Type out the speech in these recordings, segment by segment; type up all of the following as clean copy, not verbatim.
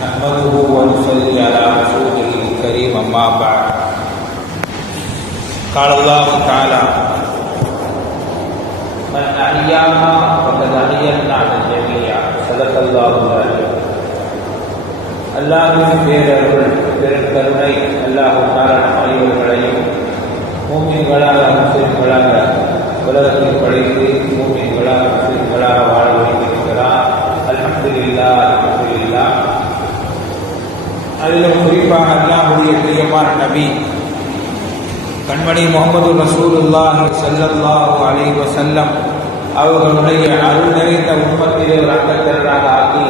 نحمده ونصلي على رسوله الكريم أما بعد قال الله تعالى من أحياها فقد أحيا الناس جميعا صدق الله العظيم. அல்லாஹ்வின் பேரருள் பெருங்கருணை அல்லாஹ் தஆலா அனைவர்களையும் மூமின்களாக முஸ்லிம்களாக உலகத்தில் படைத்து மூமின்களாக முஸ்லிம்களாக வாழ வைத்திருக்கிறார். அல்ஹம்துலில்லாஹ் அல்ஹம்துலில்லாஹ். அதிலும் குறிப்பாக அல்லாஹ்வுடைய பிரியமான நபி கண்மணி முஹம்மது ரசூலுல்லாஹி ஸல்லல்லாஹு அலைஹி வஸல்லம் அவர்களுடைய அருள் நிறைந்த உம்மத்திலே ஒரு அங்கத்தினராக ஆக்கி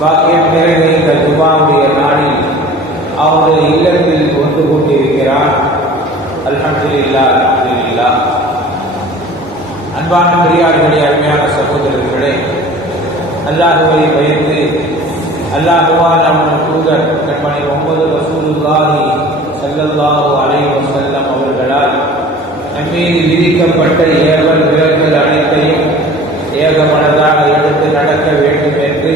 பாக்கியம் நிறைந்த இந்த ஜுமாவுடைய நாளில் அவருடைய இல்லத்தில் ஒன்று கொண்டிருக்கிறார். அல்ஹம்துலில்லாஹ் அல்ஹம்துலில்லாஹ். அன்பான பெரியார்களே, அருமையான சகோதரர்களே, அல்லாஹ்வை பயந்து அல்லாஹ்வால் அவன் தூதர் கண்மணி முஹம்மது ரசூலுல்லாஹி ஸல்லல்லாஹு அலைஹி வஸல்லம் அவர்களால் நம்மீது விதிக்கப்பட்ட ஏவல் விலகல் அனைத்தையும் ஏகமனதாக எடுத்து நடக்க வேண்டும் என்று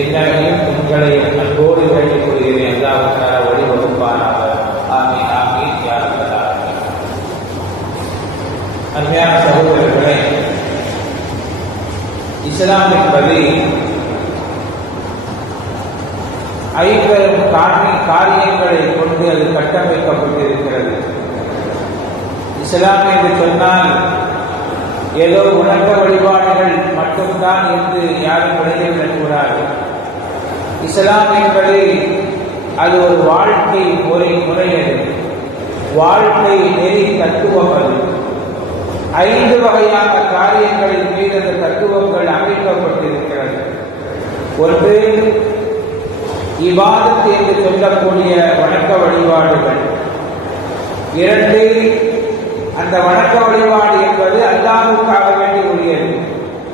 என்னையும் உங்களையும் அன்போடு வேண்டிக் கொள்கிறேன். அல்லாஹ் வழிவகுப்பானாக. ஆமீன் ஆமீன் யா ரப்பல் ஆலமீன். அருமையான சகோதரர்களே, இஸ்லாம் என்பது ஐம்பெரும் காரியங்களை கொண்டு அது கட்டமைக்கப்பட்டிருக்கிறது. இஸ்லாம் என்று சொன்னால் ஏதோ உணர்ந்த வழிபாடுகள் மட்டும்தான் என்று யாரும் விடையில் கூறார்கள். இஸ்லாம் என்பது அது ஒரு வாழ்க்கை முறையது, வாழ்க்கை நெறி தத்துவம். அது 5 வகையான காரியங்களின் மீது அந்த தத்துவங்கள் அமைக்கப்பட்டிருக்கிறது. ஒன்று இபாதத் என்று சொல்லக்கூடிய வணக்க வழிபாடுகள். 2 அந்த வணக்க வழிபாடு என்பது அல்லாஹ்வுக்காக வேண்டி உரியது.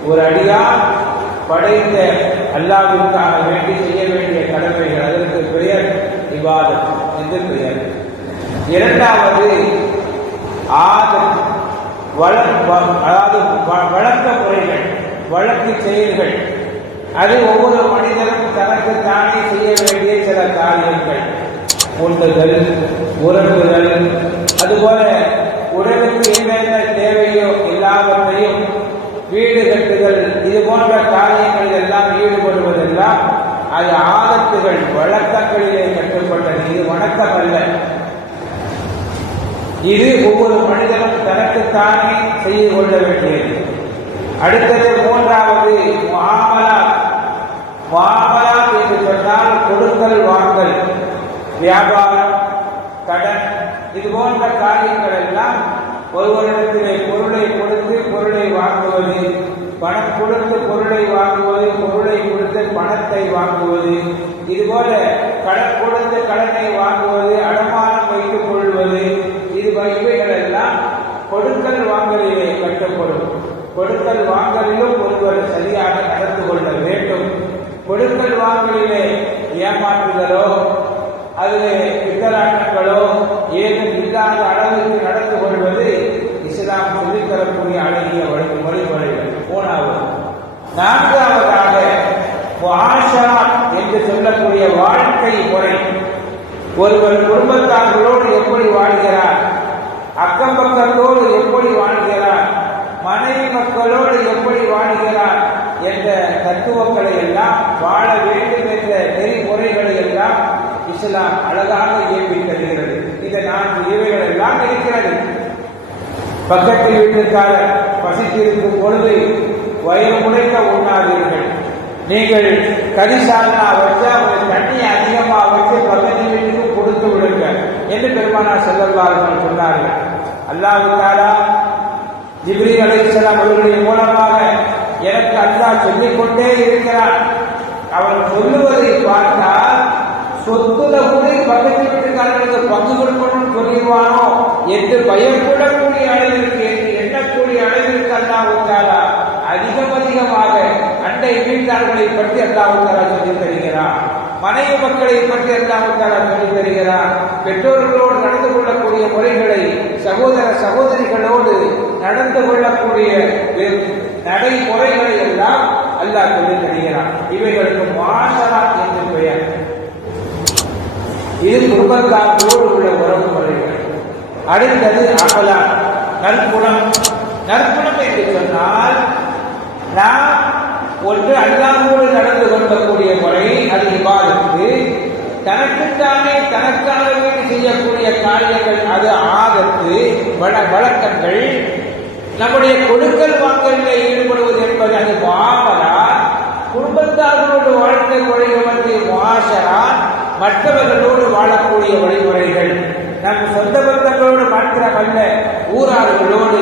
ஒரு அடியார் படைத்த அல்லாஹ்வுக்காக வேண்டி செய்ய வேண்டிய கடமைகள், அதற்கு பெயர் இபாதத் என்று பெயர். 2வது அதாவது வழக்க முறைகள், வழக்கு செயல்கள். அது ஒவ்வொரு மனிதனும் தனக்கு தானே செய்ய வேண்டிய சில காரியங்கள். உண்ணுதல், உறங்குதல், அதுபோல உடலுக்கு என்னென்ன தேவையோ எல்லாவற்றையும், வீடு கட்டுதல், இது போன்ற காரியங்கள் எல்லாம் ஈடுபடுவதெல்லாம் அது ஆதத்துகள், வழக்கங்களிலே கட்டுப்பட்டது. இது வணக்கம் அல்ல. இது ஒவ்வொரு மனிதனும் தனக்குத்தானே செய்து கொள்ள வேண்டியது. அடுத்தது 3வது முஆமலாத் என்று சொன்னால் கொடுக்கல் வாங்கல், வியாபாரம், கடன், இது போன்ற காரியங்கள் எல்லாம் ஒருவரிடத்திலே பொருளை கொடுத்து பொருளை வாங்குவது, பணம் கொடுத்து பொருளை வாங்குவது, பொருளை கொடுத்து பணத்தை வாங்குவது, இதுபோல கடன் கொடுத்து கடனை வாங்குவது, அடமானம் வைத்துக் கொள்வது, இவைகள் எல்லாம் கொடுக்கல் வாங்கலிலே கட்டப்படும். கொடுக்கல் வாங்கலிலும் ஒருவர் சரியாக நடந்து கொள்ள வேண்டும். கொடுக்கல் வாங்கலிலே ஏமாற்றுதலோ அதிலே பித்தலாட்டங்களோ ஏதும் இல்லாத அளவுக்கு நடந்து கொள்வது இஸ்லாம் சொல்லித்தரக்கூடிய அழகிய வழிமுறைகள். 4வதாக முஆஷராத் என்று சொல்லக்கூடிய வாழ்க்கை முறை. ஒருவர் குடும்பத்தார்களோடு எப்படி வாழ்கிறார், அக்கம் பக்கத்தோடு எப்படி வாழ்கிறார், மனைவி மக்களோடு எப்படி வாழ்கிறார் என்ற தத்துவங்களை எல்லாம், வாழ வேண்டும் என்ற நெறிமுறைகளை எல்லாம் இஸ்லாம் அழகாக இயக்கி தருகிறது. இந்த 4 இவைகள் எல்லாம் இருக்கிறது. பக்கத்தில் வீட்டுக்காரர் பசித்திருக்கும் பொழுது வயிறு முடைக்க உண்ணாதீர்கள். நீங்கள் கரிசாலனா வச்சு அவங்களை தண்ணி அதிகமாக வச்சு பக்கத்து வீட்டுக்கு கொடுத்து விடுங்க என்று பெருமானார் ஸல்லல்லாஹு அலைஹி வஸல்லம் சொன்னார்கள். அல்லாஹ் தஆலா ஜிப்ரீல் அலைஹிஸ்ஸலாம் அவர்களுடைய மூலமாக எனக்கு அல்லாஹ் சொல்லிக் கொண்டே இருக்கிறான். அவர் சொல்லுவதை பார்த்தால் சொத்துல கூட பக்கத்து வீட்டுக்காரர்களுக்கு பங்கு கொடுக்கணும்னு சொல்லிடுவானோ என்று பயப்படக்கூடிய அளவிற்கு, என்று எண்ணக்கூடிய அளவிற்கு அல்லாஹ் தஆலா அதிகமாக அண்டை வீட்டார்களை பற்றி அல்லாஹ் தஆலா சொல்லித் தருகிறார். மனைவி மக்களை பற்றி அல்லாஹ் தஆலா சொல்லித் தருகிறார். பெற்றோர்களோடு நடந்து கொள்ளக்கூடிய முறைகளை, சகோதர சகோதரிகளோடு நடந்து கொள்ளக்கூடிய நடைமுறைகளை எல்லாம் அல்லாஹ் சொல்லித் தருகிறான். இவைகளுக்கு மாஷரா இது குடும்பத்தாரோடு உள்ள உறவு முறைகள். அடுத்தது அகலா, நற்குணம். நற்குணம் என்று சொன்னால் நாம் ஒன்று அல்லாஹ்வோடு நடந்து கொள்ளக்கூடிய முறை, அது இபாதத்து. தனக்குத்தானே தனக்காக வேண்டி செய்யக்கூடிய காரியங்கள் அது ஆதத்து, வழக்கங்கள். நம்முடைய கொடுக்கல் வாங்கலில் ஈடுபடுவது என்பது அது முஆமலா. குடும்பத்தார்களோடு வாழ்க்கை முறைகள் வந்து முஆஷரா, மற்றவர்களோடு வாழக்கூடிய வழிமுறைகள். நம் சொந்த பந்தங்களோடு மாத்திரமல்ல, ஊரார்களோடு,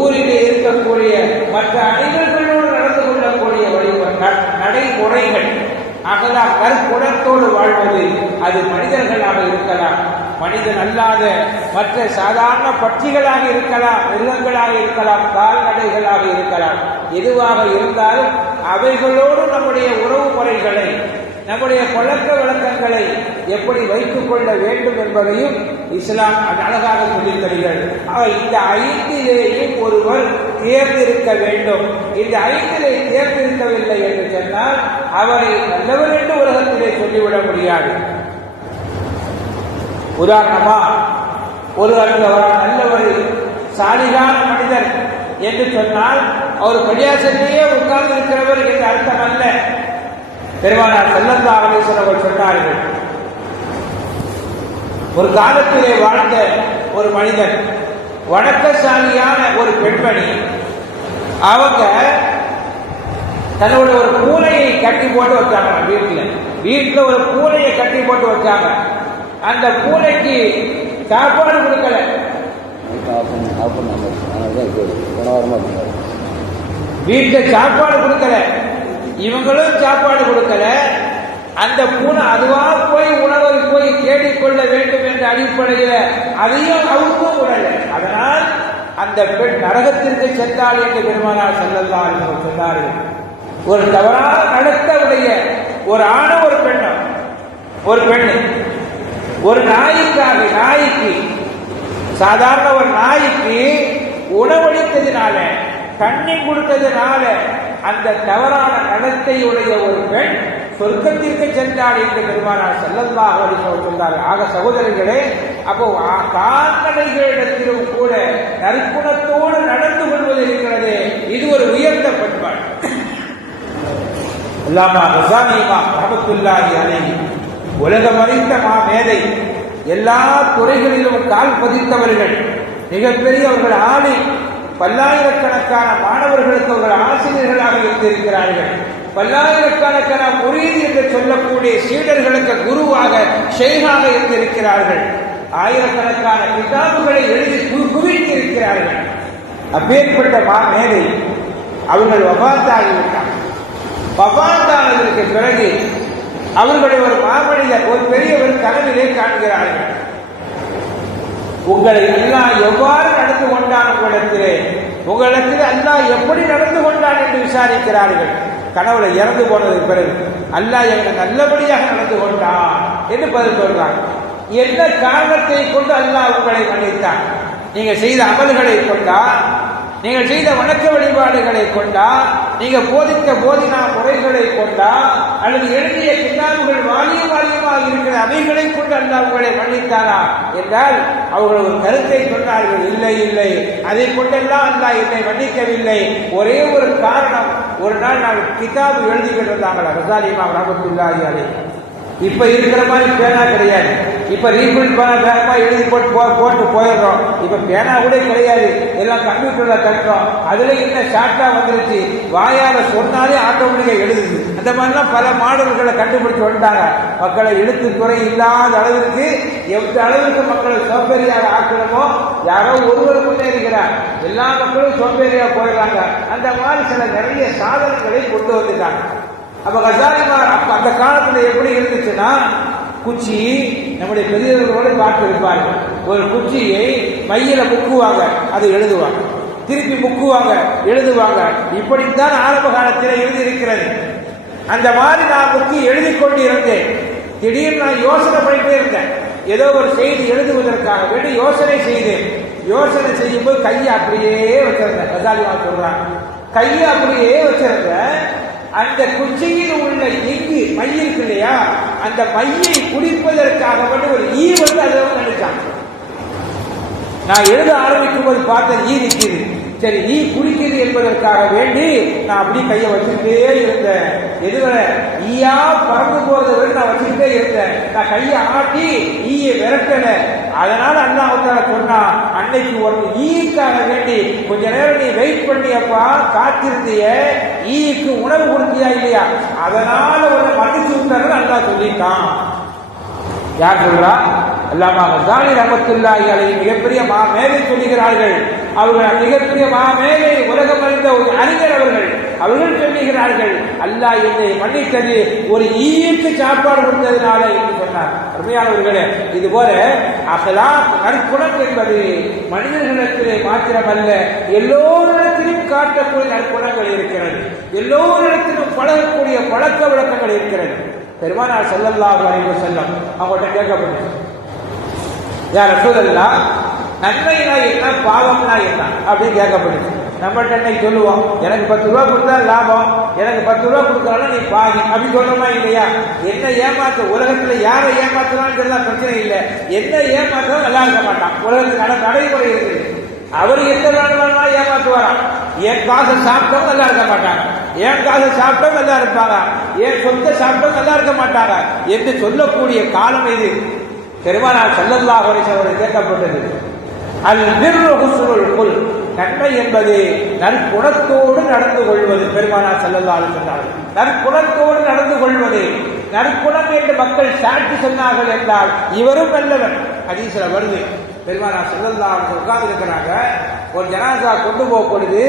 ஊரிலே இருக்கக்கூடிய மற்ற அனைவர்களோடு நடந்து கொள்ளக்கூடிய நடைமுறைகள். அகலா, கற்குணத்தோடு வாழ்வது. அது மனிதர்களாக இருக்கலாம், மனிதன் அல்லாத மற்ற சாதாரண பட்சிகளாக இருக்கலாம், மிருகங்களாக இருக்கலாம், கால்நடைகளாக இருக்கலாம். எதுவாக இருந்தாலும் அவைகளோடு நம்முடைய உறவு முறைகளை, நம்முடைய பழக்க வழக்கங்களை எப்படி வைத்துக் கொள்ள வேண்டும் என்பதையும் இஸ்லாம் அழகாக சொல்லித் தருகிறது. இந்த 5லேயும் ஒருவர் தேர்ந்தெடுக்க வேண்டும். இந்த 5லே தேர்ந்தெடுக்கவில்லை என்று சொன்னால் அவரை நல்லவர் என்று உலகத்திலே சொல்லிவிட முடியாது. உதாரணமா, ஒரு நல்லவர் சாலிகான மனிதர் என்று சொன்னால் அவர் பள்ளியாசலிலேயே உட்கார்ந்து இருக்கிறவர் என்று அர்த்தம் அல்ல. பெருமானார் ஸல்லல்லாஹு அலைஹி வஸல்லம் சொன்னார்கள், ஒரு காலத்திலே வாழ்ந்த ஒரு மனிதன், வணக்கசாலியான ஒரு பெண்மணி, அவங்க தன்னோட ஒரு பூனையை கட்டி போட்டு வச்சாங்க. வீட்டுல ஒரு பூனையை கட்டி போட்டு வச்சாங்க. அந்த பூனைக்கு சாப்பாடு கொடுக்கல. வீட்டுல சாப்பாடு கொடுக்கல, இவங்களும் சாப்பாடு கொடுக்கல. அந்த பூனை அதுவா போய் உணவை போய் தேடிக்கொள்ள வேண்டும் என்ற அடிப்படையில் அதையும் அவருக்கும் விடல. அதனால் அந்த பெண் நரகத்திற்கு சென்றாள் என்று பெருமானார் ஸல்லல்லாஹு அலைஹி வஸல்லம் சொன்னார்கள். ஒரு தவறான நடத்தையுடைய ஒரு ஆணும் ஒரு பெண்ணும், ஒரு பெண்ணு ஒரு நாய்க்கு சாதாரண ஒரு நாய்க்கு உணவளித்ததினால, தண்ணி கொடுத்ததினால அந்த தவறான நடத்தையுடைய ஒரு பெண் சொர்க்கத்திற்கு சென்றாள் என்று பெருமானார் ஸல்லல்லாஹு அலைஹி வஸல்லம் சொன்னார்கள். ஆக சகோதரர்களே, அப்போ கால்நடைகளிடத்திலும் கூட நற்குணத்தோடு நடந்து கொள்வது இருக்கிறது. இது ஒரு உயர்ந்த பண்பாடு. அல்லாமா ரஸானி இமாம் ரஹ்மத்துல்லாஹி அலைஹி உலகம் அறிந்த மேதை, எல்லா துறைகளிலும் கால் பதித்தவர்கள், மிகப்பெரிய அவர்கள் ஆளி, பல்லாயிரக்கணக்கான மாணவர்களுக்கு அவர்கள் ஆசிரியர்களாக இருந்திருக்கிறார்கள். பல்லாயிரக்கணக்கான முரீத் என்று சொல்லக்கூடிய சீடர்களுக்கு குருவாக, ஷேகாக இருந்திருக்கிறார்கள். ஆயிரக்கணக்கான கிதாபுகளை எழுதி குவித்திருக்கிறார்கள். அப்பேற்பட்ட மேதை அவர்கள் வஃபாத்தாகிவிட்டார். வஃபாத்தானதற்கு பிறகு அவர்களுடைய ஒரு மாமனிதர், ஒரு பெரியவர் கனவிலே காண்கிறார்கள். உங்களை அல்லாஹ் எவ்வாறு நடந்து கொண்டான், உங்களிடத்தில் அல்லாஹ் எப்படி நடந்து கொண்டான் என்று விசாரிக்கிறார்கள். கனவுல இறந்து போனதுக்கு பிறகு அல்லாஹ் எங்களை நல்லபடியாக நடந்து கொண்டான் என்று பதில் சொல்றாங்க. என்ன காரணத்தை கொண்டு அல்லாஹ் உங்களை மன்னித்தான்? நீங்க செய்த அமல்களை கொண்டா, நீங்கள் செய்த வணக்க வழிபாடுகளை கொண்டா, நீங்க போதித்த போதினா முறைகளை கொண்டா, அல்லது எழுதிய கிதாபுகள் வாலியமாக இருக்கிற அவைகளை கொண்டு அல்லாஹ் உங்களை மன்னித்தாரா என்றால் அவர்கள் ஒரு கருத்தை சொன்னார்கள். இல்லை, அதை கொண்டெல்லாம் அல்லாஹ் என்னை மன்னிக்கவில்லை. ஒரே ஒரு காரணம், ஒரு நாள் நான் கிதாபு எழுதிக்கிட்டு இருந்தாங்களா ரஸானி இமாம் ரஹ்மத்துல்லாஹி அலைஹி. இப்ப இருக்கிற மாதிரி பேனா கிடையாது. இப்ப ரீபிரிண்ட் பேனா வேகமா எழுதி போட்டு போயிடுறோம். இப்ப பேனா கூட கிடையாது, எல்லாம் கம்ப்யூட்டர்ல தட்டுறோம். அதுல என்ன ஷார்ட்டா வந்துருச்சு, வாயால சொன்னாலே ஆட்டோமேட்டிக்கா எழுதுது. அந்த மாதிரிலாம் பல மாடல்களை கண்டுபிடிச்சு வந்துட்டாங்க. மக்களை எழுத்துத்துறை இல்லாத அளவிற்கு எந்த அளவிற்கு மக்களை சோம்பேறியாக ஆக்கணுமோ, யாரோ ஒருவர் முன்னேறுகிறார், எல்லா மக்களும் சோம்பேறியா போயிடுறாங்க. அந்த மாதிரி சில நிறைய சாதனைகளை கொண்டு வந்துட்டாங்க. அப்ப கசாலிமார் அந்த காலத்துல எப்படி இருந்துச்சுன்னா, குச்சி நம்முடைய பெரியவர்களோடு பார்த்து இருப்பார்கள். ஒரு குச்சியை மையில முக்குவாங்க, அதை எழுதுவாங்க, திருப்பி முக்குவாங்க, எழுதுவாங்க. இப்படித்தான் ஆரம்ப காலத்தில் எழுதியிருக்கிறது. அந்த மாதிரி நான் முக்கி எழுதி கொண்டு இருந்தேன். திடீர்னு நான் யோசனை பண்ணிட்டே இருந்தேன். ஏதோ ஒரு செய்தி எழுதுவதற்காக வேண்டி யோசனை செய்தேன். யோசனை செய்யும் போது கையை அப்படியே வச்சிருந்தேன். கசாலிமார் சொல்றாங்க, கையை அப்படியே வச்சிருந்தேன். அந்த குச்சியில் உள்ள இங்கு மை இருக்கு இல்லையா, அந்த மையை குடிப்பதற்காக மட்டும் ஒரு ஈ வந்து அதை நினைச்சாங்க. நான் எழுத ஆரம்பிக்கும் போது பார்த்த ஈ நிற்குது, சரி ஈ குடிக்குது என்பதற்காக வேண்டி நான் அப்படியே கையை வச்சுக்கிட்டே இருந்தேன். எதுவரை ஈயா பறந்து போறது வரை நான் வச்சுக்கிட்டே இருந்தேன். நான் கையை ஆட்டி ஈயை விரட்டல. அதனால அல்லாஹ் சொன்னா, அன்னைக்கு ஒரு ஈக்காக வேண்டி கொஞ்ச நேரம் நீ வெயிட் பண்ணியப்பா, காத்திருந்திய, ஈக்கு உணவு கொடுத்தியா இல்லையா, அதனால ஒரு மன்னிச்சு விட்டாரு அல்லாஹ் சொல்லிட்டான். யார் சொல்றா? அல்லாமா கஸாலி ரஹ்மத்துல்லாஹி அலைஹி மிகப்பெரிய மேதை சொல்லுகிறார்கள். அவர்கள் மிகப்பெரிய மேதை, உலகம் அறிந்த ஒரு அறிஞர் அவர்கள் சொல்லுகிறார்கள், அல்லாஹ் என்னை மன்னித்தது ஒரு ஈக்கு சாப்பாடு கொடுத்ததுனால என்று சொன்னார். அருமையானவர்களே, இது போல அஹ்லாக் நற்குணம் என்பது மனிதர்களிடத்திலே மாத்திரமல்ல, எல்லோரிடத்திலும் காட்டக்கூடிய நற்குணங்கள் இருக்கிறது, எல்லோரிடத்திலும் பழகக்கூடிய பழக்க வழக்கங்கள் இருக்கிறது. பெருமானார் ஸல்லல்லாஹு அலைஹி வஸல்லம் அவங்கள்ட்ட கேட்கப்பட்டது, யா ரசூலல்லாஹ், நன்மைனா என்ன, பாவம்னா என்ன அப்படின்னு கேட்கப்படுது. நம்மகிட்ட இன்னைக்கு சொல்லுவோம், எனக்கு 10 ரூபா கொடுத்தா லாபம், எனக்கு 10 ரூபா கொடுத்தாலும் நீ பாதி அப்படி சொல்றோமா இல்லையா? என்ன ஏமாத்த, உலகத்துல யாரை ஏமாத்தலாம்ங்கிறதா பிரச்சனை இல்லை, என்ன ஏமாத்தவும் நல்லா இருக்க மாட்டான். உலகத்துக்கான நடைமுறை இருக்குது. அவர் எந்த வேணுமானாலும் ஏமாத்துவாராம். என் காசை சாப்பிட்டவங்க நல்லா இருக்க மாட்டாங்க, என் காசை சாப்பிட்டவங்க நல்லா இருப்பாங்க, என் சொத்தை சாப்பிட்டவங்க நல்லா இருக்க மாட்டாங்க என்று சொல்லக்கூடிய காலம் இது. பெருமானார் ஸல்லல்லாஹு அலைஹி வஸல்லம் கேட்கப்பட்டது, அல் பிர்ரு ஹுஸ்னுல் குல், நன்மை என்பது நற்குணத்தோடு நடந்து கொள்வது. பெருமானார் ஸல்லல்லாஹு அலைஹி வஸல்லம் நற்குணத்தோடு நடந்து கொள்வது. நற்குணம் என்று மக்கள் சாட்சி சொன்னார்கள் என்றால் இவரும் நல்லவன். ஹதீஸ்ல வருது, பெருமானார் ஸல்லல்லாஹு அலைஹி வஸல்லம் உட்கார்ந்து இருக்கிறாங்க, ஒரு ஜனாசா கொண்டு போகப்படுது.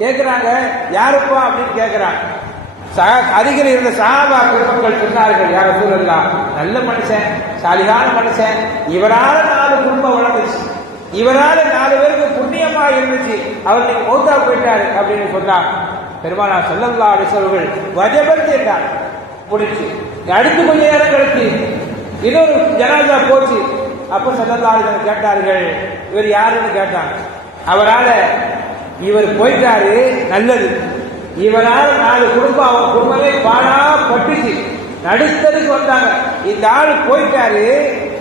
கேட்கிறாங்க, யாருப்பா அப்படின்னு கேட்கிறாங்க. அருகில் இருந்த சஹாபா குடும்பங்கள் சொன்னார்கள், யா ரசூலல்லாஹ், நல்ல மனுஷன், சாலிகான மனுஷன், இவரால 4 குடும்பம் வளர்ந்துச்சு, இவரால 4 பேருக்கு புண்ணியமா இருந்துச்சு, அவர் நீங்க மௌத்தா போயிட்டாரு அப்படின்னு சொன்னார். பெருமானார் ஸல்லல்லாஹு அலைஹி வஸல்லம் வஜபத் என்றார். முடிச்சு அடுத்து கொஞ்ச நேரம் கழிச்சு இன்னொரு ஜனாசா போச்சு. அப்ப ஸல்லல்லாஹு அலைஹி வஸல்லம் கேட்டார்கள், இவர் யாருன்னு கேட்டாங்க. அவரால இவர் போயிட்டாரு, நல்லது, இவரால் 4 குடும்பம், அவர் குடும்பமே பாடா பட்டுச்சு, நடுத்தருக்கு வந்தாங்க. இந்த ஆள் போயிட்டாரு,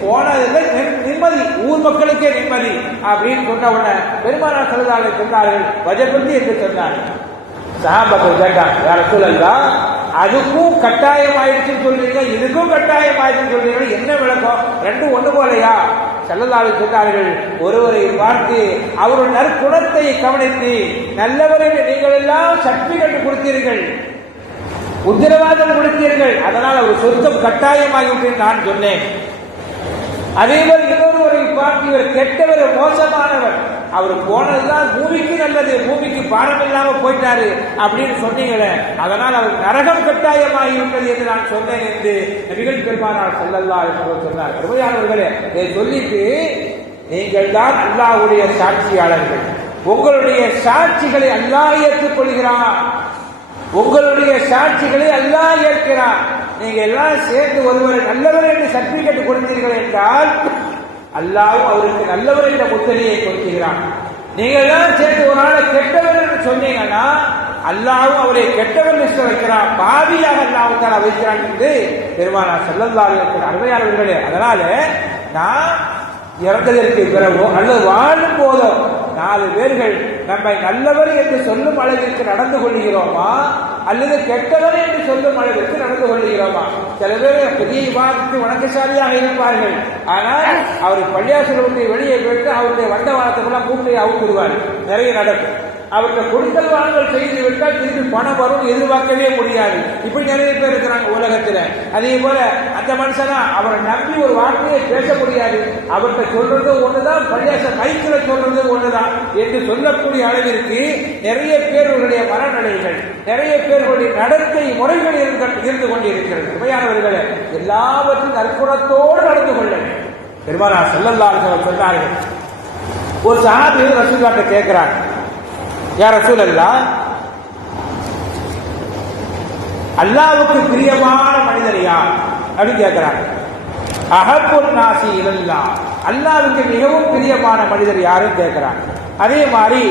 போனதுல நிம்மதி, ஊர் மக்களுக்கே நிம்மதி அப்படின்னு சொன்ன உடனே பெருமானார் ஸல்லல்லாஹு அலைஹி வஸல்லம் சொன்னார்கள், வஜபந்தி என்று சொன்னார்கள். சஹாபாக்கள் கேட்டாங்க, யா ரசூலல்லாஹ், அதுக்கும் கட்டாயம் ஆயிடுச்சுன்னு சொல்றீங்க, இதுக்கும் கட்டாயம் ஆயிடுச்சுன்னு சொல்றீங்க, என்ன விளக்கம்? ரெண்டும் ஒண்ணு போலையா? ஸல்லல்லாஹு அலைஹி வஸல்லம் சொன்னார்கள், ஒருவரை பார்த்து அவருடைய நற்குணத்தை கவனித்து நல்லவர் என்று நீங்கள் எல்லாம் சர்டிபிகேட் கொடுத்தீர்கள், உத்தரவாதம் கொடுத்தீர்கள், அதனால் அவர் சொர்க்கம் கட்டாயமாகிவிட்டு நான் சொன்னேன். அதேபோல் இன்னொருவரை பார்த்து இவர் கெட்டவர், மோசமானவர், அவர் போனதுதான் பூமிக்கு நல்லது, பூமிக்கு பாடம் இல்லாம போயிட்டாரு அப்படின்னு சொன்னீங்களே, அதனால் அவர் நரகம் கட்டாயமாகிவிட்டது என்று நான் சொன்னேன் என்று நபிகள் பெருமானார் ஸல்லல்லாஹு அலைஹி வஸல்லம் சொன்னார். பெருமையானவர்களே, இதை சொல்லிட்டு நீங்கள் தான் அல்லாஹ்வுடைய சாட்சியாளர்கள், உங்களுடைய சாட்சிகளை அல்லாஹ் ஏற்றுக்கொள்கிறான், உங்களுடைய சாட்சிகளை அல்லாஹ் ஏற்கிறான். நீங்க எல்லாம் சேர்ந்து ஒருவரை நல்லவர் என்று சர்டிபிகேட் கொடுத்தீர்கள் என்றால் அல்லாஹ் அவருக்கு நல்லவர் என்ற முத்திரையை கொடுக்கிறான். நீங்க எல்லாம் சேர்ந்து ஒரு ஆளை கெட்டவர் என்று சொன்னீங்கன்னா அல்லாஹ் அவரை கெட்டவர் லிஸ்ட் வைக்கிறான், பாவியாக அல்லாஹ் தான் வைக்கிறான் என்று பெருமானார் ஸல்லல்லாஹு அலைஹி வஸல்லம். அருமையானவர்களே, அதனால நான் இறந்ததற்கு பிறகோ அல்லது வாழும் போதோ 4 பேர்கள் நம்மை நல்லவர் என்று சொல்லும் அளவிற்கு நடந்து கொள்கிறோமா அல்லது கெட்டவர் என்று சொல்லும் அளவிற்கு நடந்து கொள்கிறோமா? சில பேர் பெரிய விவாதத்துக்கு வணக்கசாலியாக இருப்பார்கள், ஆனால் அவர் பள்ளியாசல் விட்டு வெளியே போயிட்டு அவருடைய வந்த வாரத்துக்கெல்லாம் கூப்பிட்டு அவுத்துருவார். நிறைய நடக்கும். அவருக்கு கொடுக்கல் வாங்கல் செய்து விட்டால் திருப்பி பணம் வரும், எதிர்பார்க்கவே முடியாது. இப்படி நிறைய பேர் இருக்கிறாங்க உலகத்துல. அதே போல அந்த மனுஷனா அவரை நம்பி ஒரு வார்த்தையை பேச முடியாது, அவர்கிட்ட சொல்றது ஒண்ணுதான், பள்ளியாச மைக்கில் சொல்றது ஒண்ணுதான் என்று சொல்லக்கூடிய அளவிற்கு நிறைய பேர்களுடைய மனநிலைகள், நிறைய பேர்களுடைய நடத்தை முறைகள் இருந்து கொண்டிருக்கிறது. உண்மையானவர்களே, எல்லாவற்றும் நற்குணத்தோடு நடந்து கொள்ள பெருமானார் ஸல்லல்லாஹு அலைஹி வஸல்லம் சொன்னார்கள். ஒரு சஹாபி ரசூலுல்லாஹ்ட்ட கேட்கிறாங்க, யா ரசூலல்லாஹ், அல்லாஹ்வுக்கு பிரியமான மனிதர் யார் அப்படின்னு கேட்கிறாங்க. அஹப்புன் நாசி இலல்லாஹ், அல்லாஹ்வுக்கு மிகவும் பிரியமான மனிதர் யாருன்னு கேட்கிறாங்க. அதே மாதிரி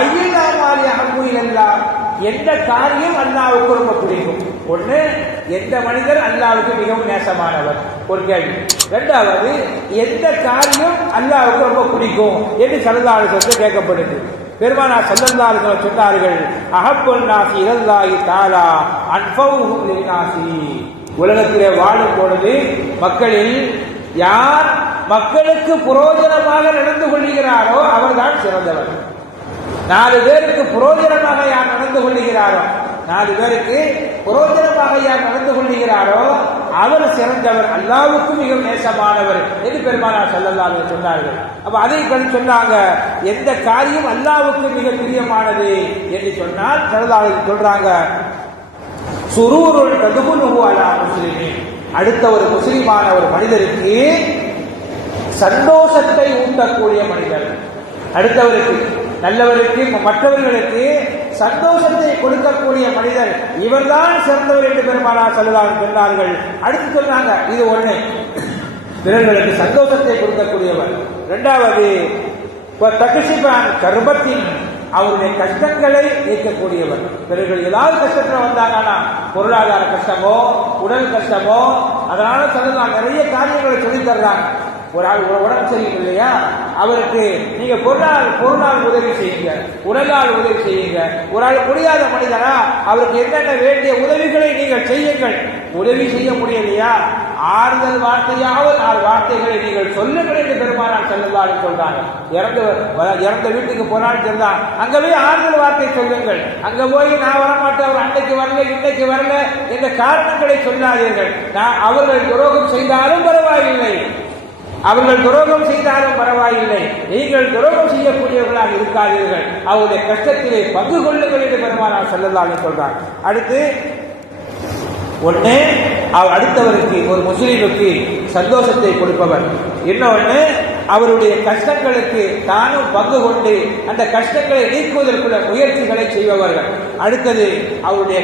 ஐயனா மாலி அஹப்பு இலல்லாஹ், எந்த காரியம் அல்லாஹ்வுக்கு ரொம்ப பிடிக்கும்? ஒண்ணு, எந்த மனிதர் அல்லாஹ்வுக்கு மிகவும் நேசமானவர்? ஒரு கேள்வி. இரண்டாவது, எந்த காரியம் அல்லாஹ்வுக்கு ரொம்ப பிடிக்கும் என்று ஸல்லல்லாஹு அலைஹி வஸல்லம் கேட்கப்படுது. பெருமானார் ஸல்லல்லாஹு அலைஹி வஸல்லம் சொன்னார்கள், அஹப்புன் நாஸி இலல்லாஹி தஆலா அன்ஃபவுஹும் லின்னாஸி. உலகத்திலே வாழும் பொழுது மக்களில் யார் மக்களுக்கு புரோஜனமாக நடந்து கொள்கிறாரோ அவர்தான் சிறந்தவர். 4 பேருக்கு புரோஜனமாக யார் நடந்து கொள்கிறாரோ, 4 பேருக்கு புரோஜனமாக யார் நடந்து கொள்கிறாரோ அவர் சிறந்தவர், அல்லாஹ்வுக்கு மிக நேசமானவர் என்று பெருமானார் ஸல்லல்லாஹு அலைஹி வஸல்லம் சொன்னார்கள். அப்ப அதை சொல்றாங்க, எந்த காரியம் அல்லாஹ்வுக்கு மிக பிரியமானது என்று சொன்னால் ஸல்லல்லாஹு அலைஹி சொல்றாங்க, சுரூருன் ததுகுலுஹு அலா முஸ்லிமின். அடுத்த ஒரு முஸ்லிமான ஒரு மனிதருக்கு சந்தோஷத்தை ஊட்டக்கூடிய மனிதர், அடுத்தவருக்கு நல்லவருக்கு மற்றவர்களுக்கு சந்தோஷத்தை கொடுக்கக்கூடிய மனிதர், இவர்தான் சிறந்தவர் என்று பெருமானார் ஸல்லல்லாஹு அலைஹி வஸல்லம் சொன்னார்கள். அடுத்து சொன்னாங்க, இது ஒண்ணு, பிறர்களுக்கு சந்தோஷத்தை கொடுக்கக்கூடியவர். இரண்டாவது, தக்ஷிபான் கர்பத்தின், அவருடைய கஷ்டங்களை நீக்கக்கூடியவர். பிறர்கள் ஏதாவது கஷ்டத்தில் வந்தாங்கன்னா, பொருளாதார கஷ்டமோ உடல் கஷ்டமோ, அதனால சொல்லலாம் நிறைய காரியங்களை சொல்லி தர்றாங்க. ஒரு ஆள் உடம்பு சரியும் இல்லையா, அவருக்கு நீங்க பொருளால் உதவி செய்யுங்க, உடலால் உதவி செய்யுங்க. ஒரு ஆள் முடியாத மனிதனா, அவருக்கு என்னென்ன வேண்டிய உதவிகளை நீங்கள் செய்யுங்கள். உதவி செய்ய முடியலையா, ஆறுதல் வார்த்தையாவது 4 வார்த்தைகளை நீங்கள் சொல்லுங்கள் என்று பெருமானார் ஸல்லல்லாஹு அலைஹி சொல்றாங்க. இறந்த வீட்டுக்கு போனாலும் சரிதான், அங்க போய் ஆறுதல் வார்த்தை சொல்லுங்கள். அங்க போய் நான் வரமாட்டேன், அவர் அன்னைக்கு வரல இன்னைக்கு வரல என்ற காரணங்களை சொல்லாதீர்கள். அவர்கள் துரோகம் செய்தாலும் பரவாயில்லை, அவர்கள் துரோகம் செய்தாலும் பரவாயில்லை, நீங்கள் துரோகம் செய்யக்கூடியவர்களாக இருக்காதீர்கள், அவருடைய கஷ்டத்திலே பங்கு கொள்ளுங்கள் என்று பெருமானார் ஸல்லல்லாஹு அலைஹி சொல்றாங்க. அடுத்து ஒண்ணு, அடுத்தவருக்கு ஒரு முஸ்லிமுக்கு சந்தோஷத்தை கொடுப்பவர். இன்னொன்னு, அவருடைய கஷ்டங்களுக்கு தானும் பங்கு கொண்டு அந்த கஷ்டங்களை நீக்குவதற்குள்ள முயற்சிகளை செய்பவர்கள். அடுத்தது, அவருடைய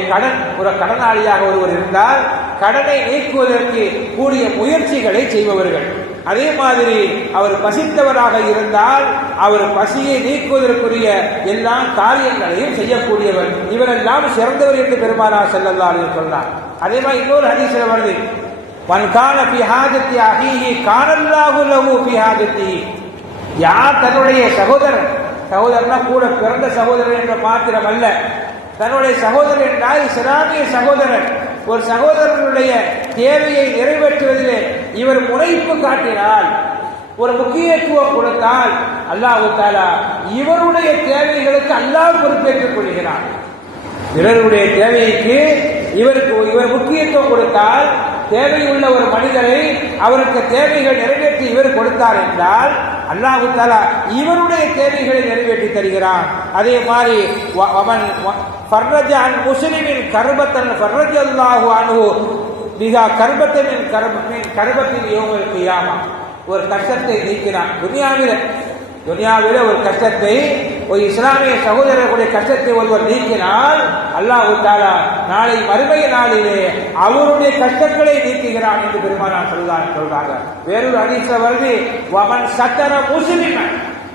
ஒரு கடனாளியாக ஒருவர் இருந்தால் கடனை நீக்குவதற்கு கூடிய முயற்சிகளை செய்பவர்கள். அதே மாதிரி அவர் பசித்தவராக இருந்தால் அவர் பசியை நீக்குவதற்குரிய எல்லா காரியங்களையும் செய்யக்கூடியவர். இவரெல்லாம் சிறந்தவர் என்று பெருமானார் ஸல்லல்லாஹு அலைஹி வஸல்லம் சொன்னார். அதே மாதிரி இன்னொரு ஹதீஸ்ல வருது, மன் கான ஃபீ ஹாஜத்தி அஹீஹி கானல்லாஹு லஹு ஃபீ ஹாஜத்தி. யார் தன்னுடைய சகோதரனா கூட பிறந்த சகோதரர் என்ற மாத்திரம் அல்ல, தன்னுடைய சகோதரர் என்றால் இஸ்லாமிய சகோதரர், ஒரு சகோதரனுடைய தேவையை நிறைவேற்றுவதிலே இவர் முனைப்பு காட்டினால், ஒரு முக்கியத்துவம் கொடுத்தால், அல்லாஹ் தஆலா இவருடைய தேவைகளுக்கு அல்லாஹ் பொறுப்பேற்றுக் கொள்கிறார். பிறருடைய தேவைக்கு இவர் முக்கியத்துவம் கொடுத்தால், தேவையுள்ள ஒரு மனிதரை அவருக்கு தேவைகள் நிறைவேற்றி இவர் கொடுத்தார் என்றால் அல்லாஹ் தஆலா இவருடைய தேவைகளை நிறைவேற்றி தருகிறான். அதே மாதிரி அவன் ஃபர்ரஜ அன் முஸ்லிமின் கர்பத்தன் ஃபர்ரஜல்லாஹு அன்ஹு பிஹா கர்பத்தன் கர்பத்தின் யௌமல் கியாமா. ஒரு கஷ்டத்தை நீக்கினான் துனியாவிலே ஒரு கஷ்டத்தை, ஒரு இஸ்லாமிய சகோதரர்களுடைய கஷ்டத்தை ஒருவர் நீக்கினால் அல்லாஹ் தஆலா நாளை மறுமை நாளிலே அவருடைய கஷ்டங்களை நீக்குகிறான் என்று பெருமானார் ஸல்லல்லாஹு அலைஹி சொல்றாங்க. வேறொரு ஹதீஸ்ல வருது, வமன் சத்தர முஸ்லிமன்,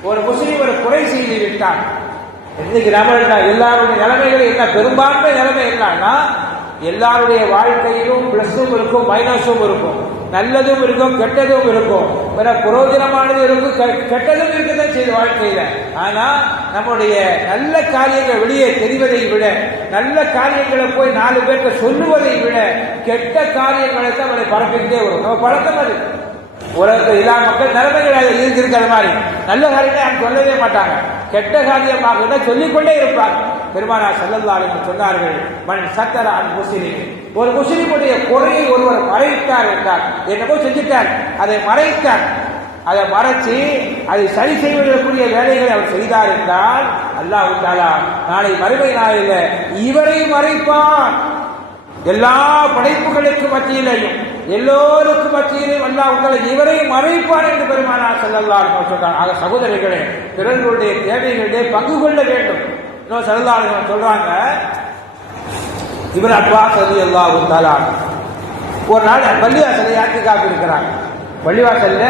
ஒரு முஸ்லிம் ஒரு குறை செய்து விட்டான். இன்னைக்கு நம்ம எல்லாருடைய நிலைமைகள் என்ன, பெரும்பான்மை நிலைமை என்னன்னா, எல்லாருடைய வாழ்க்கையிலும் பிளஸும் இருக்கும் மைனஸும் இருக்கும், நல்லதும் இருக்கும் கெட்டதும் இருக்கும், புரோஜனமானது இருக்கும் கெட்டதும் இருக்கதான் செய்த வாழ்க்கையில. ஆனா நம்முடைய நல்ல காரியங்கள் வெளியே தெரிவதை விட, நல்ல காரியங்களை போய் 4 பேர்த்த சொல்லுவதை விட கெட்ட காரியங்களை தான் அவனை பரப்பிக்கிட்டே வரும். நம்ம பழக்கம் அது. உலகத்தில் எல்லா மக்கள் நிலைமைகள் இருக்கிற மாதிரி நல்ல காரியத்தை அவங்க சொல்லவே மாட்டாங்க, கெட்ட காரியமாக சொல்லிக்கொண்டே இருப்பாங்க. பெருமானார் ஸல்லல்லாஹு அலைஹி வஸல்லம் சொன்னார்கள், மன் சத்தர அன் முஸ்லிம், ஒரு முஸ்லிமுடைய குறையை ஒருவர் மறைத்தார் என்றார், என்னவோ செஞ்சுட்டார், அதை மறைத்தார், அதை மறைச்சு அதை சரி செய்வதற்குரிய வேலைகளை அவர் செய்தார் என்றால் அல்லாஹ் தஆலா நாளை மறுமை நாளில் இவரை மறைப்பான். எல்லா படைப்புகளுக்கு மத்தியிலையும் எல்லோருக்கும் மத்தியிலையும் அல்லாஹ் தஆலா இவரை மறைப்பான் என்று பெருமானார் ஸல்லல்லாஹு அலைஹி வஸல்லம் சொன்னார். ஆக சகோதரர்களே, பிறர்களுடைய தேவைகளிலே பங்கு கொள்ள வேண்டும். இன்னும் ஸல்லல்லாஹு அலைஹி வஸல்லம் சொல்றாங்க, இப்னு அப்பாஸ் ரலியல்லாஹு தஆலா ஒரு நாள் பள்ளிவாசல்ல இஅ்திகாஃப் இருக்கிறாங்க. பள்ளிவாசல்ல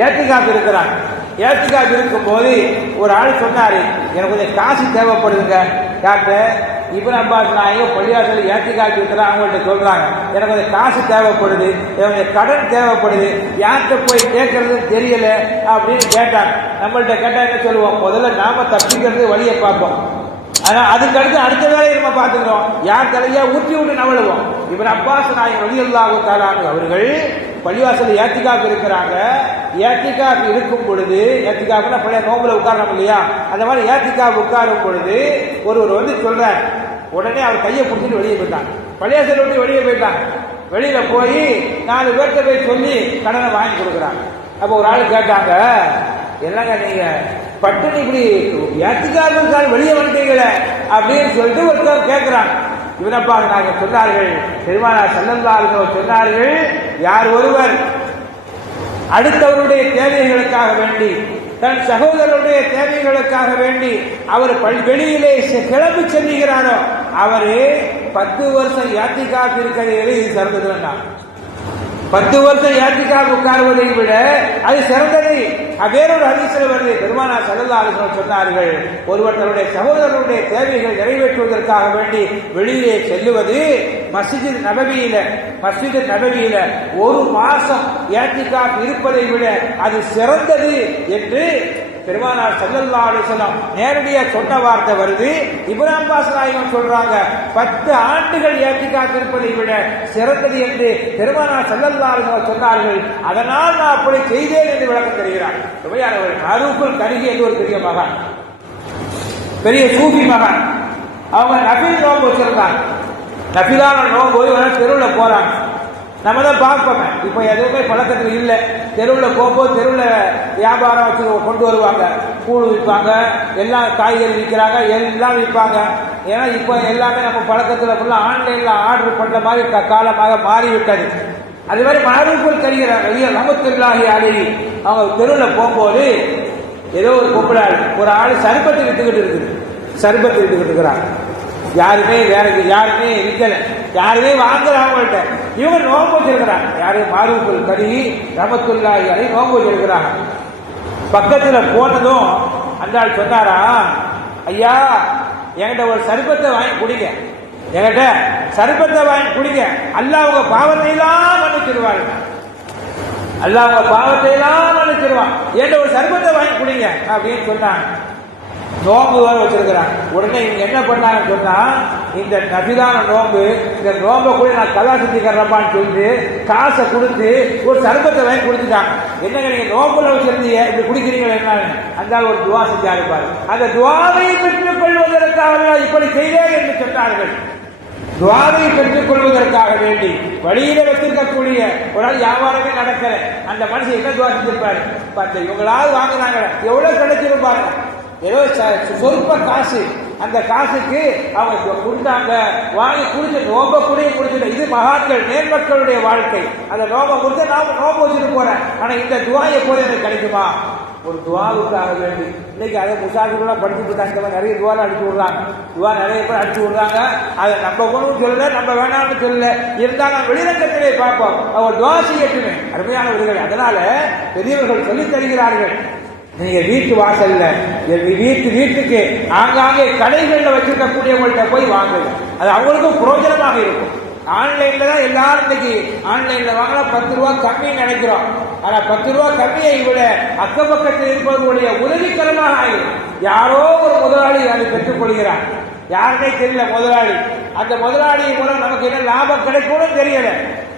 இஅ்திகாஃப் இருக்கிறாங்க. இஅ்திகாஃப் இருக்கும்போது ஒரு ஆள் சொன்னாரு, எனக்கு கொஞ்சம் காசு தேவைப்படுதுங்க, யார்கிட்ட? இப்னு அப்பாஸ் நாயகம் பள்ளிவாசல் ஏத்திக்காக்கு இருக்கிறாங்க. அவங்கள்ட்ட சொல்றாங்க, எனக்கு அந்த காசு தேவைப்படுது, எனக்கு கடன் தேவைப்படுது, யார்கிட்ட போய் கேட்கறதுன்னு தெரியல அப்படின்னு கேட்டாங்க. நம்மள்ட்ட கேட்டா என்ன சொல்லுவோம்? முதல்ல நாம தப்பிக்கிறது வழியை பார்ப்போம். ஆனா அதுக்கு அடுத்த வேலையை நம்ம பார்த்துக்கிறோம். யார் தலையா ஊற்றி விட்டு நவழுவோம். இவர் அப்பாஸ் நாயகம் ரலியல்லாஹு தஆலா அவர்கள் பள்ளிவாசல் ஏத்திகாப் இருக்கிறாங்க. ஏத்திகாப் இருக்கும் பொழுது, ஏத்திகாப்னா பழைய நோம்புல உட்காரணும் இல்லையா, அந்த மாதிரி ஏத்திகாப் உட்காரும் பொழுது ஒருவர் வந்து சொல்றார். உடனே அவர் கையை பிடிச்சிட்டு வெளியே போயிட்டாங்க. பள்ளிவாசல் விட்டு வெளியே போயிட்டாங்க. வெளியில போய் 4 பேர்த்த போய் சொல்லி கடனை வாங்கி கொடுக்குறாங்க. அப்போ ஒரு ஆள் கேட்டாங்க, என்னங்க நீங்க பட்டுன்னு இப்படி ஏத்திகாப் வெளியே வந்துட்டீங்களே அப்படின்னு சொல்லிட்டு ஒருத்தர் கேட்கிறாங்க. இவனப்பா நாங்கள் சொன்னார்கள், பெருமானார் ஸல்லல்லாஹு அலைஹி வஸல்லம் சொன்னார்கள், யார் ஒருவர் அடுத்தவருடைய தேவைகளுக்காக வேண்டி, தன் சகோதரருடைய தேவைகளுக்காக வேண்டி அவர் வெளியிலே கிளம்பி செல்லுகிறாரோ அவரு 10 வருஷம் ஏத்திகாப் இருக்கிறது சிறந்தது வேண்டாம். 10 வருஷம் ஏத்திகாப் உட்காருவதை விட அது சிறந்தது. வேறொரு ஹதீஸ்ல வருது, பெருமானார் ஸல்லல்லாஹு அலைஹி வஸல்லம் சொன்னார்கள், ஒருவர் தன்னுடைய சகோதரருடைய தேவைகள் நிறைவேற்றுவதற்காக வேண்டி வெளியிலே செல்லுவது மஸ்ஜித் நபவியில 1 மாசம் ஏத்திகாப் இருப்பதை விட அது சிறந்தது என்று பெருமானார் ஸல்லல்லாஹு அலைஹி வஸல்லம் நேரடியா சொன்ன வார்த்தை வருது. இப்னு அப்பாஸ் நாயகம் சொல்றாங்க, 10 ஆண்டுகள் ஏத்திகாப் இருப்பதை விட சிறந்தது என்று பெருமானார் ஸல்லல்லாஹு அலைஹி வஸல்லம் சொன்னார்கள். அதனால் நான் அப்படி செய்தேன் என்று விளக்கம் தருகிறார். மஅரூஃபுல் கரிஹி என்று ஒரு பெரிய மகான், பெரிய சூஃபி மகான். அவங்க நஃபில் நோன்பு வச்சிருக்காங்க. நஃபிலான நோன்பு தெருவில் போறாங்க. நம்ம தான் பார்ப்போம். இப்போ எதுவுமே பழக்கத்தில் இல்லை. தெருவில் போகும்போது தெருவில் வியாபாரம் வச்சு கொண்டு வருவாங்க. கூழ் விற்பாங்க, எல்லாம் காய்கறி விற்கிறாங்க, எல்லாம் விற்பாங்க. ஏன்னா இப்போ எல்லாமே நம்ம பழக்கத்தில் ஃபுல்லாக ஆன்லைனில் ஆர்டர் பண்ணுற மாதிரி காலமாக மாறிவிட்டது. அது மாதிரி மஅரூஃபுல் கரிஹி ரஹ்மத்துல்லாஹி அலைஹி அவங்க தெருவில் போகும்போது ஏதோ ஒரு பொம்பளை ஒரு ஆள் சர்பத்து விட்டுக்கிட்டு இருக்கிறாங்க. யாருமே விற்கல, யாருமே வாங்குறாங்கள்ட்ட. இவங்க நோன்பு வச்சிருக்கிறாங்க. யாரு? மஅரூஃபுல் கரிஹி ரஹ்மத்துல்லாஹி அலைஹி நோன்பு வச்சிருக்கிறாங்க. பக்கத்துல போனதும் அந்த ஆள் சொன்னாரா, ஐயா என்கிட்ட ஒரு சர்பத்தை வாங்கி குடிங்க, என்கிட்ட சர்பத்தை வாங்கி குடிங்க, அல்லாஹ் உங்க பாவத்தை எல்லாம் மன்னிச்சிருவாங்க, அல்லாஹ் உங்க பாவத்தை எல்லாம் மன்னிச்சிருவான், என்கிட்ட ஒரு சர்பத்தை வாங்கி குடிங்க அப்படின்னு சொன்னாங்க. நோம்பு வேற வச்சிருக்கிறாங்க. உடனே இவங்க என்ன பண்ணாங்கன்னு சொன்னா, இந்த நபிதான நோம்பு, இந்த நோம்பை கூட நான் கலா செஞ்சுக்கிறப்பான்னு சொல்லிட்டு காசை கொடுத்து ஒரு சர்பத்தை வாங்கி கொடுத்துட்டாங்க. என்னங்க நீங்க நோம்புல வச்சிருந்தீங்க, இப்படி குடிக்கிறீங்க என்ன? அந்த ஒரு துவா செஞ்சாரு பாரு. அந்த துவாவை பெற்றுக் கொள்வதற்காக இப்படி செய்தேன் என்று சொன்னார்கள். துவாவை பெற்றுக் கொள்வதற்காக வேண்டி வழியில வச்சிருக்கக்கூடிய ஒரு நாள் வியாபாரமே நடக்கல. அந்த மனுஷன் என்ன துவா செஞ்சிருப்பாரு? இவங்களாவது வாங்கினாங்க, எவ்வளவு கிடைச்சிருப்பாங்க? ஏதோ சொற்ப காசு, அந்த காசுக்கு அவங்க கொடுத்தாங்க, வாங்கி குடிச்சு நோம்ப கூடயும் குடிச்சுட்டு. இது மகான்கள் நேர்மக்களுடைய வாழ்க்கை. அந்த நோம்ப கொடுத்து நாம நோம்ப வச்சுட்டு போறேன். ஆனா இந்த துவா எப்போது எனக்கு கிடைக்குமா? ஒரு துவாவுக்காக வேண்டி இன்னைக்கு அதை முசாஃபிர்களாம் படிச்சுட்டு இருக்காங்க. நிறைய துவாலாம் அடிச்சு விடுறாங்க. துவா நிறைய பேர் அடிச்சு விடுறாங்க. அதை நம்ம ஒன்றும் சொல்லல, நம்ம வேணாம்னு சொல்லல. இருந்தாலும் வெளிரங்கத்திலே பார்ப்போம், அவர் துவா செய்யட்டுமே. அருமையானவர்கள், அதனால பெரியவர்கள் சொல்லித் தருகிறார்கள், நீங்க வீட்டு வாசல்ல வீட்டுக்கு ஆங்காங்கே கடைகள்ல வச்சிருக்கக்கூடியவங்கள்ட்ட போய் வாங்குங்க. அது அவங்களுக்கும் புரோஜனமாக இருக்கும். ஆன்லைன்ல தான் எல்லாரும் இன்னைக்கு ஆன்லைன்ல வாங்கினா 10 ரூபா கம்மின்னு நினைக்கிறோம். ஆனா 10 ரூபா கம்மியை விட அக்கம் பக்கத்தில் இருப்பவர்களுடைய உதவிக்கரமாக ஆகிடும். யாரோ ஒரு முதலாளி அதை பெற்றுக் கொள்கிறார், யாருன்னே தெரியல முதலாளி. அந்த முதலாளி மூலம் நமக்கு என்ன லாபம் கிடைக்கும்னு தெரியல.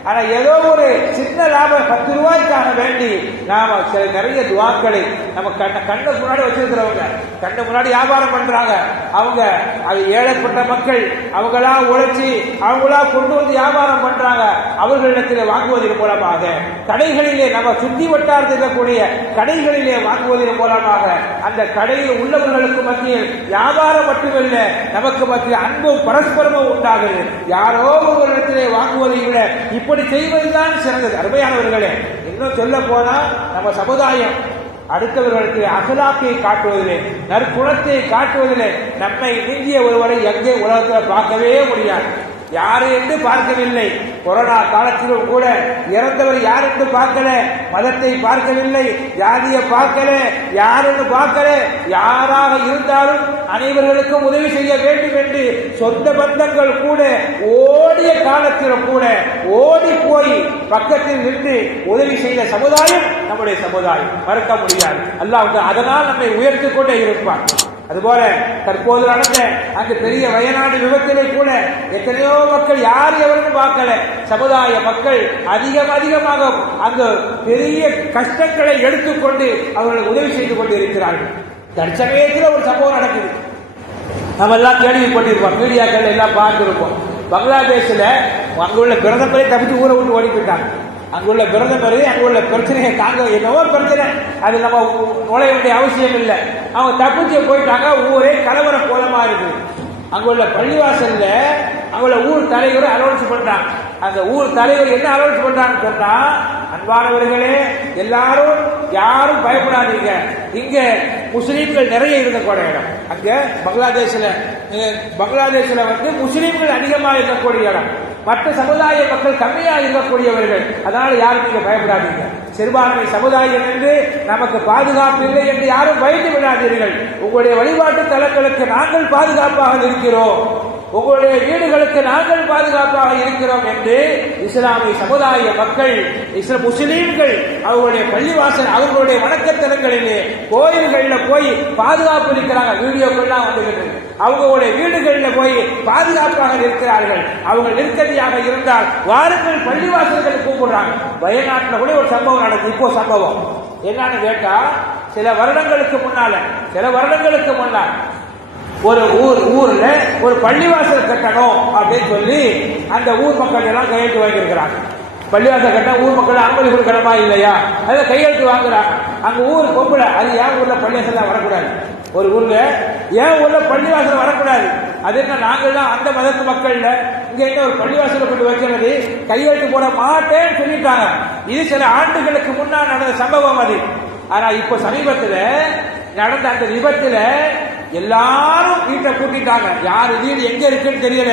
ஆனா ஏதோ ஒரு சின்ன லாபம் 10 ரூபாய்க்காக வேண்டி நாம நிறைய துவாக்களை நம்ம கண்ணு முன்னாடி வச்சிருக்கிறவங்க, கண்ணு முன்னாடி வியாபாரம் பண்றாங்க. அவங்க அது ஏழைப்பட்ட மக்கள், அவங்களா உழைச்சி அவங்களா கொண்டு வந்து வியாபாரம் பண்றாங்க. அவர்களிடத்தில் வாங்குவதன் மூலமாக கடைகளிலே நம்ம சுத்தி வட்டாரத்தில் இருக்கக்கூடிய கடைகளிலே வாங்குவதன் மூலமாக அந்த கடையில் உள்ளவர்களுக்கு மத்தியில் வியாபாரம் மட்டுமல்ல, நமக்கு மத்திய அன்பும் பரஸ்பரமும் உண்டாகுது. யாரோ ஒரு இடத்திலே வாங்குவதை விட இப்படி செய்வதுதான் சிறந்தது. அருமையானவர்களே, இன்னும் சொல்ல போனா நம்ம சமுதாயம் அடுத்தவர்களுக்கு அகலாக்கை காட்டுவதிலே, நற்குணத்தை காட்டுவதிலே நம்மை நீங்கிய ஒருவரை எங்கே உலகத்தில் பார்க்கவே முடியாது. யாரு என்று பார்க்கவில்லை. கொரோனா காலத்திலும் கூட இறந்தவர் யார் என்று பார்க்கல, மதத்தை பார்க்கவில்லை, ஜாதியை பார்க்கல, யாருன்னு பார்க்கல. யாராக இருந்தாலும் அனைவர்களுக்கும் உதவி செய்ய வேண்டும் என்று சொந்த பந்தங்கள் கூட ஓடிய காலத்திலும் கூட ஓடி போய் பக்கத்தில் நின்று உதவி செய்த சமுதாயம் நம்முடைய சமுதாயம், மறக்க முடியாது. அல்லாஹ் அதனால் நம்மை உயர்த்திக் கொண்டே இருப்பார். அதுபோல தற்போது நடந்த அந்த பெரிய வயநாடு விபத்திலே கூட எத்தனையோ மக்கள் யார் எவரும் பார்க்கல, சமுதாய மக்கள் அதிகமாக அந்த பெரிய கஷ்டங்களை எடுத்துக்கொண்டு அவர்கள் உதவி செய்து கொண்டு இருக்கிறார்கள். தற்சமயத்தில் ஒரு சம்பவம் நடக்குது, நம்ம எல்லாம் கேள்விப்பட்டிருப்போம், மீடியாக்கள் எல்லாம் பார்த்திருப்போம். பங்களாதேஷ்ல அங்குள்ள பிரதமரை தப்பிச்சு ஊரை விட்டு ஓடி போயிட்டாங்க. அங்குள்ள பிரதமர் அங்குள்ள பிரச்சனையை தாங்க, என்னவோ பிரச்சனை, அது நம்ம நுழைய வேண்டிய அவசியம் இல்லை. அவங்க தப்பிச்சு போயிட்டாங்க. ஊரே கலவர கோலமா இருக்கு. அங்குள்ள பள்ளிவாசல்ல அங்குள்ள ஊர் தலைவர் அலோன்ஸ் பண்றாங்க. அந்த ஊர் தலைவர் என்ன அலோன்ஸ் பண்றான்னு சொன்னா, அன்பானவர்களே எல்லாரும் யாரும் பயப்படாதீங்க, இங்க முஸ்லீம்கள் நிறைய இருக்கக்கூடிய இடம். அங்க பங்களாதேஷ்ல வந்து முஸ்லீம்கள் அதிகமாக இருக்கக்கூடிய இடம், மற்ற சமுதாய மக்கள் கம்மியாக இருக்கக்கூடியவர்கள். அதனால யாரும் நீங்க பயப்படாதீங்க. சிறுபான்மை சமுதாயம் என்று நமக்கு பாதுகாப்பு இல்லை என்று யாரும் பயந்து விடாதீர்கள். உங்களுடைய வழிபாட்டு தலங்களுக்கு நாங்கள் பாதுகாப்பாக இருக்கிறோம், உங்களுடைய வீடுகளுக்கு நாங்கள் பாதுகாப்பாக இருக்கிறோம் என்று இஸ்லாமிய சமுதாய மக்கள், முஸ்லீம்கள் அவர்களுடைய பள்ளிவாசல், அவர்களுடைய வணக்கத்தலங்களிலே கோயில்களில் போய் பாதுகாப்பு இருக்கிறாங்க. வீடியோக்கள்லாம் வந்துகிட்டு அவங்களுடைய வீடுகளில் போய் பாதுகாப்பாக இருக்கிறார்கள். அவங்க நெருக்கடியாக இருந்தால் வாருங்கள் பள்ளிவாசல்கள் கூப்பிடுறாங்க. வயநாட்டில் கூட ஒரு சம்பவம் நடக்குது. இப்போ சம்பவம் என்னன்னு கேட்டா, சில வருடங்களுக்கு முன்னால் ஒரு ஊர்ல ஒரு பள்ளிவாசல் கட்டணும் அப்படின்னு சொல்லி அந்த ஊர் மக்கள் எல்லாம் கையெழுத்து வாங்கியிருக்கிறாங்க. பள்ளிவாசல் கட்ட ஊர் மக்கள் அனுமதி கொடுக்கணுமா இல்லையா, அதை கையெழுத்து வாங்குறாங்க. அங்க ஊர் பொம்பளை, அது ஏன் ஊர்ல பள்ளிவாசல் வரக்கூடாது, ஒரு ஊர்ல ஏன் ஊர்ல பள்ளிவாசல் வரக்கூடாது, அது என்ன நாங்கள்லாம் அந்த மதத்து மக்கள் இங்க என்ன ஒரு பள்ளிவாசலை கொண்டு வைக்கிறது, கையெழுத்து போட மாட்டேன்னு சொல்லிட்டாங்க. இது சில ஆண்டுகளுக்கு முன்னால் நடந்த சம்பவம் அது. ஆனா இப்ப சமீபத்தில் நடந்த அந்த விபத்துல எல்லாரும் வீட்டை கூட்டிட்டாங்க. யாரு வீடு எங்க இருக்குன்னு தெரியல,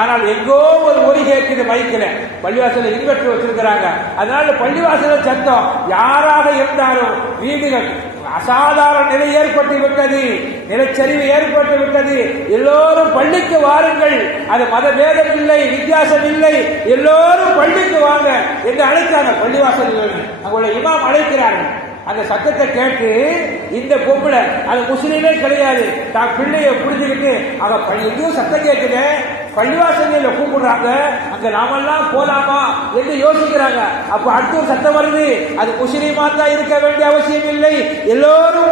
ஆனால் எங்கோ ஒரு ஒலி கேட்குது மைக்கில. பள்ளிவாசல இன்வெர்டர் வச்சிருக்கிறாங்க. அதனால பள்ளிவாசல சத்தம். யாராக இருந்தாலும் வீடுகள் அசாதாரண நிலை ஏற்பட்டு விட்டது, நிலச்சரிவு ஏற்பட்டு விட்டது, எல்லோரும் பள்ளிக்கு வாருங்கள், அது மத பேதம் இல்லை, வித்தியாசம் இல்லை, எல்லோரும் பள்ளிக்கு வாங்க என்று அழைத்தாங்க. பள்ளிவாசல் அவங்களுடைய இமாம் அழைக்கிறார்கள். அந்த சத்தத்தை கேட்டு இந்த பொம்பளை, அது முஸ்லீமே கிடையாது, தான் பிள்ளைய புரிஞ்சுக்கிட்டு அவ எங்கேயும் சத்தம் கேட்குது, பள்ளிவாசல்ல கூப்பிடுறாங்க, அங்க நாமெல்லாம் போலாமா என்று யோசிக்கிறாங்க. அப்ப அடுத்த ஒரு சத்தம் வருது, அது முஸ்லீமா தான் இருக்க வேண்டிய அவசியம் இல்லை, எல்லோரும்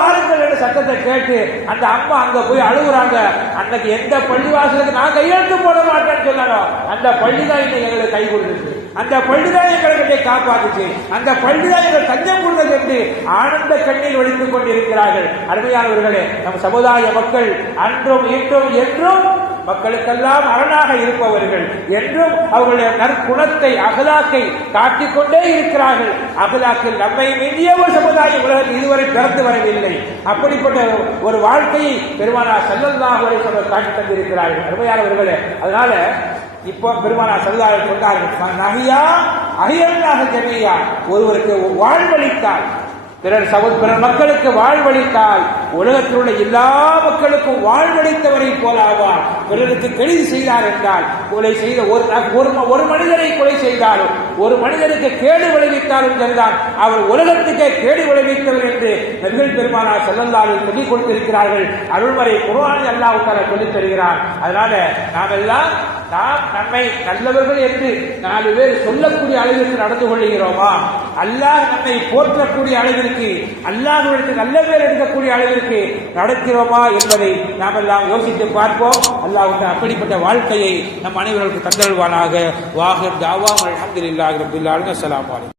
வாருங்கள் என்று சத்தத்தை கேட்டு அந்த அம்மா அங்க போய் அழுகுறாங்க. அன்னைக்கு எந்த பள்ளிவாசலுக்கு நான் கையெழுத்து போட மாட்டேன்னு சொல்லணும், அந்த பள்ளிதான் இன்னைக்கு எங்களுக்கு கை கொடுத்துச்சு, அந்த பள்ளிதான் எங்களுக்கு காப்பாத்துச்சு, அந்த பள்ளிதான் எங்கள் தஞ்சம் கொடுத்தது என்று ஆனந்த கண்ணீர் வடித்துக் கொண்டிருக்கிறார்கள். அருமையானவர்களே, நம் சமுதாய மக்கள் அன்றும் இன்றும் என்றும் மக்களுக்கெல்லாம் அரணாக இருப்பவர்கள், என்றும் அவர்களுடைய நற்குணத்தை அகலாக்கை காட்டிக்கொண்டே இருக்கிறார்கள். அகலாக்கில் நம்மை மீறிய ஒரு சமுதாய உலகத்தில் இதுவரை பிறந்து வரவில்லை. அப்படிப்பட்ட ஒரு வாழ்க்கையை பெருமானார் ஸல்லல்லாஹு அலைஹி வஸல்லம் காட்டி தந்திருக்கிறார்கள். அருமையானவர்களே, அதனால இப்போ பெருமானார் ஸல்லல்லாஹு அலைஹி வஸல்லம் நஹியா அஹியல்லாஹ ஜமீஆ, ஒருவருக்கு வாழ்வளித்தால், பிறர் மக்களுக்கு வாழ்வளித்தால் உலகத்தில் உள்ள எல்லா மக்களுக்கும் வாழ்வளித்தவரை போல ஆவார். பிறருக்கு கெடுதி செய்தார் என்றால், கொலை செய்த ஒரு மனிதரை கொலை செய்தாலும், ஒரு மனிதனுக்கு கேடு விளைவித்தாலும் சரிதான், அவர் உலகத்துக்கே கேடு விளைவித்தவர் என்று நபிகள் பெருமானார் ஸல்லல்லாஹு அலைஹி வஸல்லம் சொல்லிக் கொடுத்திருக்கிறார்கள். அருள்மறை குர்ஆனில் அல்லாஹ் தஆலா சொல்லித் தருகிறார். அதனால நாம் நம்மை நல்லவர்கள் என்று 4 பேர் சொல்லக்கூடிய அளவிற்கு நடந்து கொள்கிறோமா, அல்லாஹ் நம்மை போற்றக்கூடிய அளவிற்கு, அல்லாஹ்விடத்தில் நல்ல பேர் எடுக்கக்கூடிய அளவிற்கு நடக்கிறோமா என்பதை நாம் எல்லாம் யோசித்து பார்ப்போம். அல்லாஹ் அப்படிப்பட்ட வாழ்க்கையை நம் அனைவருக்கு தந்தல்வானாக. வாஹிர் தாவா அல்ஹம்துலில்லாஹி ரப்பில் ஆலமீன். அஸ்ஸலாமு அலைக்கும்.